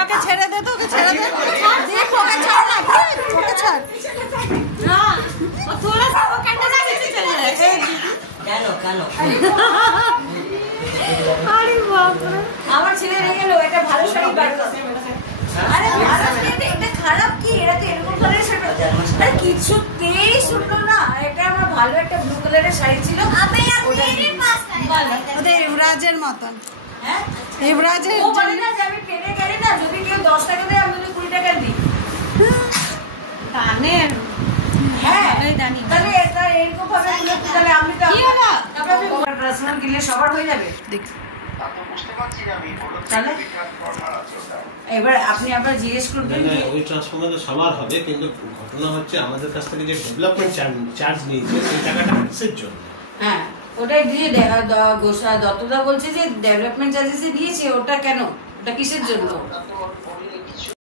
ওকে ছেড়ে দে তো, ওকে ছেড়ে দে, ওকে ছাড় না, ওকে ছাড়। थोड़ा सा वो कहता था पीछे चल जाए। কালো কালো अरे बाप रे, আমার ছেলে রেগে গেল একটা ভালো শাড়ি বার করতে। আরে ভালো শাড়ি এটা খারাপ কি? এটা তো এরকম কালারের শাড়ি। আরে কিছুতেই শুনলো না। এটা আমার ভালো একটা ব্লু কালারের শাড়ি ছিল। अबे यार मेरे पास ওদের ইউরাজের মতন। হ্যাঁ ইউরাজের ও বলে না যে আমি ট্রেনে গেলে না যদি কেউ 10 টাকা দেয় আমি 20 টাকা দিই। কানে হ্যাঁ এই জানি তাহলে এটা এরকম ভাবে বলে তাহলে আমি তো কি হলো? তারপরে আমি পার্সোনাল কিনলে সবার হয়ে যাবে। দেখ তাহলে এবার আপনি আবার জিজ্ঞেস করবেন না ওই ট্রান্সফরমার সবার হবে, কিন্তু ঘটনা হচ্ছে আমাদের কাছ থেকে যে ডেভেলপমেন্ট চার্জ নিয়েছে সেই টাকাটা কিসের জন্য? হ্যাঁ ওটাই দিয়ে দত্তদা বলছে যে ডেভেলপমেন্ট চার্জেস দিয়েছে, ওটা কেন, ওটা কিসের জন্য?